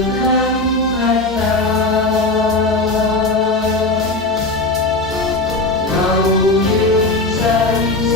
Hãy subscribe